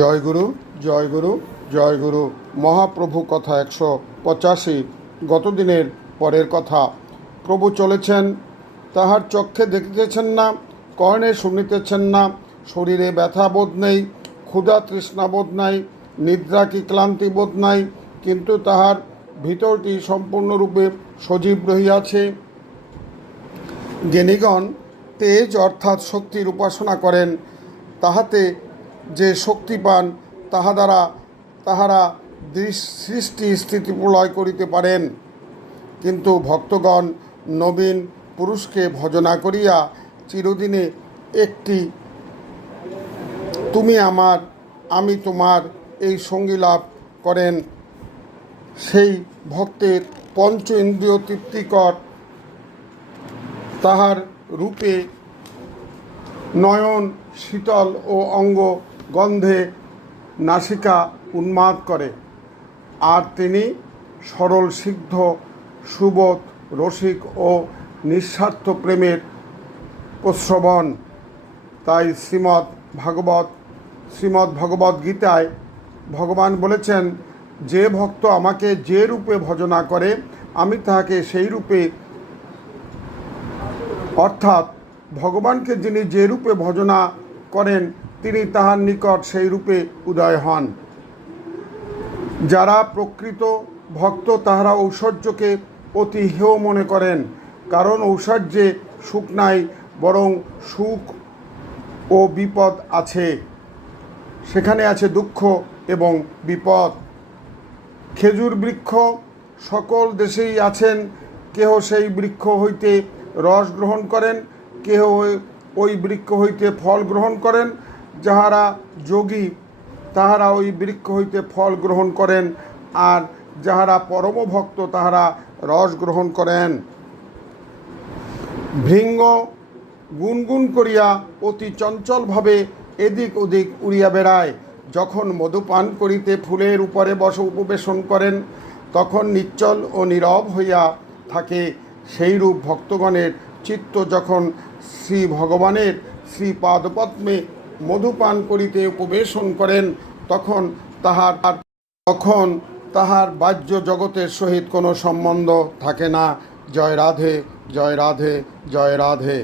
জয়গুরু জয়গুরু জয়গুরু। মহাপ্রভু কথা 185। গতদিনের পরের কথা। প্রভু চলেছেন, তাহার চক্ষে দেখিতেছেন না, কর্ণে শুনিতেছেন না, শরীরে ব্যথা বোধ নেই, ক্ষুধা তৃষ্ণা বোধ নাই, নিদ্রা কি ক্লান্তি বোধ নাই, কিন্তু তাহার ভিতরটি সম্পূর্ণরূপে সজীব রহিয়াছে। জ্ঞানীগণ তেজ অর্থাৎ শক্তির উপাসনা করেন, তাহাতে যে শক্তি পান তাহারা সৃষ্টি স্থিতি প্রলয় করিতে পারেন। কিন্তু ভক্তগণ নবীন পুরুষকে ভজনা করিয়া চিরদিনে একটি তুমি আমার আমি তোমার এই সঙ্গী লাভ করেন। সেই ভক্তের পঞ্চ ইন্দ্রিয় তৃপ্তিকর, তাহার রূপে নয়ন শীতল ও অঙ্গ গন্ধে নাসিকা উন্মাদ করে। আর তিনি সরল সিদ্ধ সুবোধ রসিক ও নিঃস্বার্থ প্রেমের প্রশ্রবণ। তাই শ্রীমদ্ ভগবদ্ গীতায় ভগবান বলেছেন, যে ভক্ত আমাকে যে রূপে ভজনা করে আমি তাহাকে সেই রূপে, অর্থাৎ ভগবানকে যিনি যে রূপে ভজনা করেন তিনি তাহার নিকট সেই রূপে উদয় হন। যারা প্রকৃত ভক্ত তাহারা ঐশ্বর্যকে অতি হেয় মনে করেন, কারণ ঐশ্বর্যে সুখ নাই, বরং সুখ ও বিপদ আছে, সেখানে আছে দুঃখ এবং বিপদ। খেজুর বৃক্ষ সকল দেশেই আছেন, কেহ সেই বৃক্ষ হইতে রস গ্রহণ করেন, কেহ ওই বৃক্ষ হইতে ফল গ্রহণ করেন। যাহারা যোগী তাহারা ওই বৃক্ষ হইতে ফল গ্রহণ করেন, আর যাহারা পরম ভক্ত তাহারা রস গ্রহণ করেন। ভৃঙ্গ গুনগুন করিয়া অতি চঞ্চলভাবে এদিক ওদিক উড়িয়া বেড়ায়। যখন মধুপান করিতে ফুলের উপরে উপবেশন করেন তখন নিশ্চল ও নীরব হইয়া থাকে। সেইরূপ ভক্তগণের চিত্ত যখন শ্রী ভগবানের শ্রীপাদপদ্মে মধুপান করিতে উপবেশন করেন তখন তাহার বাহ্য জগতের সহিত কোনো সম্বন্ধ থাকে না। জয় রাধে জয় রাধে জয় রাধে।